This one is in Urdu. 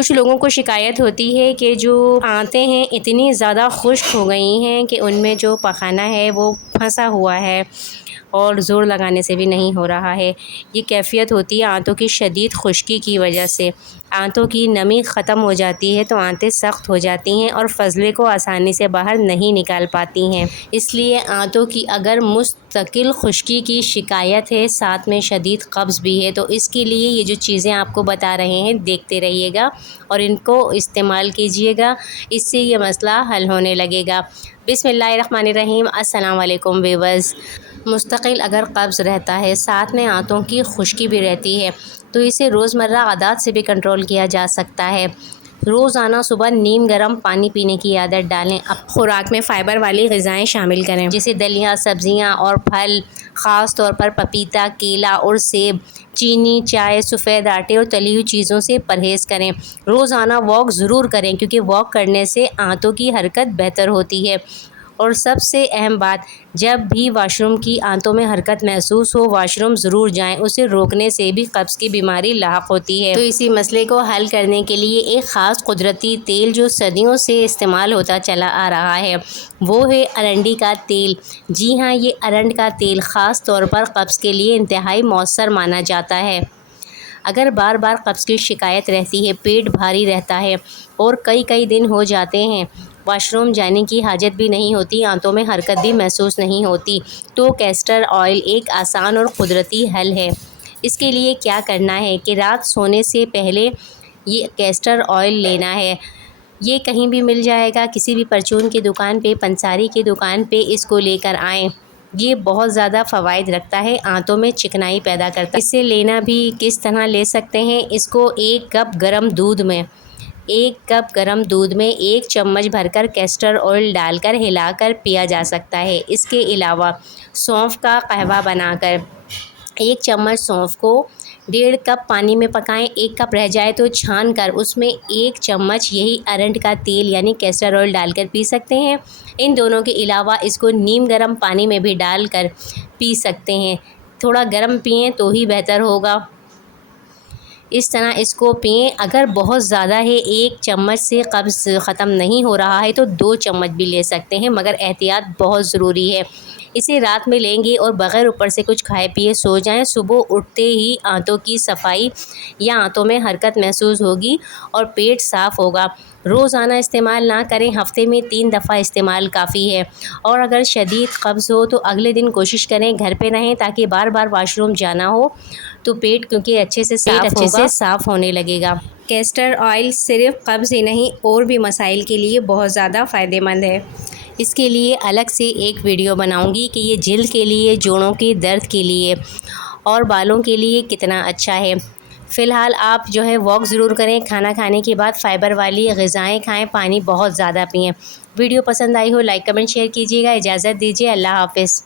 کچھ لوگوں کو شکایت ہوتی ہے کہ جو آنتیں ہیں اتنی زیادہ خشک ہو گئی ہیں کہ ان میں جو پخانہ ہے وہ پھنسا ہوا ہے اور زور لگانے سے بھی نہیں ہو رہا ہے۔ یہ کیفیت ہوتی ہے آنتوں کی شدید خشکی کی وجہ سے۔ آنتوں کی نمی ختم ہو جاتی ہے تو آنتیں سخت ہو جاتی ہیں اور فضلے کو آسانی سے باہر نہیں نکال پاتی ہیں۔ اس لیے آنتوں کی اگر مستقل خشکی کی شکایت ہے، ساتھ میں شدید قبض بھی ہے، تو اس کے لیے یہ جو چیزیں آپ کو بتا رہے ہیں دیکھتے رہیے گا اور ان کو استعمال کیجیے گا، اس سے یہ مسئلہ حل ہونے لگے گا۔ بسم اللہ الرحمن الرحیم۔ السلام علیکم ویورز۔ مستقل اگر قبض رہتا ہے، ساتھ میں آنتوں کی خشکی بھی رہتی ہے، تو اسے روزمرہ عادات سے بھی کنٹرول کیا جا سکتا ہے۔ روزانہ صبح نیم گرم پانی پینے کی عادت ڈالیں۔ خوراک میں فائبر والی غذائیں شامل کریں، جیسے دلیاں، سبزیاں اور پھل، خاص طور پر پپیتا، کیلا اور سیب۔ چینی، چائے، سفید آٹے اور تلی ہوئی چیزوں سے پرہیز کریں۔ روزانہ واک ضرور کریں، کیونکہ واک کرنے سے آنتوں کی حرکت بہتر ہوتی ہے۔ اور سب سے اہم بات، جب بھی واش روم کی آنتوں میں حرکت محسوس ہو، واش روم ضرور جائیں۔ اسے روکنے سے بھی قبض کی بیماری لاحق ہوتی ہے۔ تو اسی مسئلے کو حل کرنے کے لیے ایک خاص قدرتی تیل جو صدیوں سے استعمال ہوتا چلا آ رہا ہے، وہ ہے ارنڈی کا تیل۔ جی ہاں، یہ ارنڈ کا تیل خاص طور پر قبض کے لیے انتہائی مؤثر مانا جاتا ہے۔ اگر بار بار قبض کی شکایت رہتی ہے، پیٹ بھاری رہتا ہے اور کئی دن ہو جاتے ہیں واش روم جانے کی حاجت بھی نہیں ہوتی، آنتوں میں حرکت بھی محسوس نہیں ہوتی، تو کیسٹر آئل ایک آسان اور قدرتی حل ہے۔ اس کے لیے کیا کرنا ہے کہ رات سونے سے پہلے یہ کیسٹر آئل لینا ہے۔ یہ کہیں بھی مل جائے گا، کسی بھی پرچون کی دکان پہ، پنساری کی دکان پہ اس کو لے کر آئیں۔ یہ بہت زیادہ فوائد رکھتا ہے، آنتوں میں چکنائی پیدا کرتا ہے۔ اسے لینا بھی کس طرح لے سکتے ہیں؟ اس کو ایک کپ گرم دودھ میں 1 چمچ بھر کر کیسٹر آئل ڈال کر ہلا کر پیا جا سکتا ہے۔ اس کے علاوہ سونف کا قہوہ بنا کر 1 چمچ سونف کو 1.5 کپ پانی میں پکائیں، 1 کپ رہ جائے تو چھان کر اس میں 1 چمچ یہی ارنڈ کا تیل یعنی کیسٹر آئل ڈال کر پی سکتے ہیں۔ ان دونوں کے علاوہ اس کو نیم گرم پانی میں بھی ڈال کر پی سکتے ہیں، تھوڑا گرم پئیں تو ہی بہتر ہوگا۔ اس طرح اس کو پئیں۔ اگر بہت زیادہ ہے، 1 چمچ سے قبض ختم نہیں ہو رہا ہے تو 2 چمچ بھی لے سکتے ہیں، مگر احتیاط بہت ضروری ہے۔ اسے رات میں لیں گے اور بغیر اوپر سے کچھ کھائے پیے سو جائیں، صبح اٹھتے ہی آنتوں کی صفائی یا آنتوں میں حرکت محسوس ہوگی اور پیٹ صاف ہوگا۔ روزانہ استعمال نہ کریں، ہفتے میں 3 دفعہ استعمال کافی ہے۔ اور اگر شدید قبض ہو تو اگلے دن کوشش کریں گھر پہ رہیں، تاکہ بار بار واش روم جانا ہو تو پیٹ کیونکہ اچھے سے صاف ہونے لگے گا۔ کیسٹر آئل صرف قبض ہی نہیں اور بھی مسائل کے لیے بہت زیادہ فائدہ مند ہے۔ اس کے لیے الگ سے ایک ویڈیو بناؤں گی کہ یہ جلد کے لیے، جوڑوں کے درد کے لیے اور بالوں کے لیے کتنا اچھا ہے۔ فی الحال آپ واک ضرور کریں، کھانا کھانے کے بعد فائبر والی غذائیں کھائیں، پانی بہت زیادہ پئیں۔ ویڈیو پسند آئی ہو لائک کمنٹ شیئر کیجیے گا۔ اجازت دیجیے، اللہ حافظ۔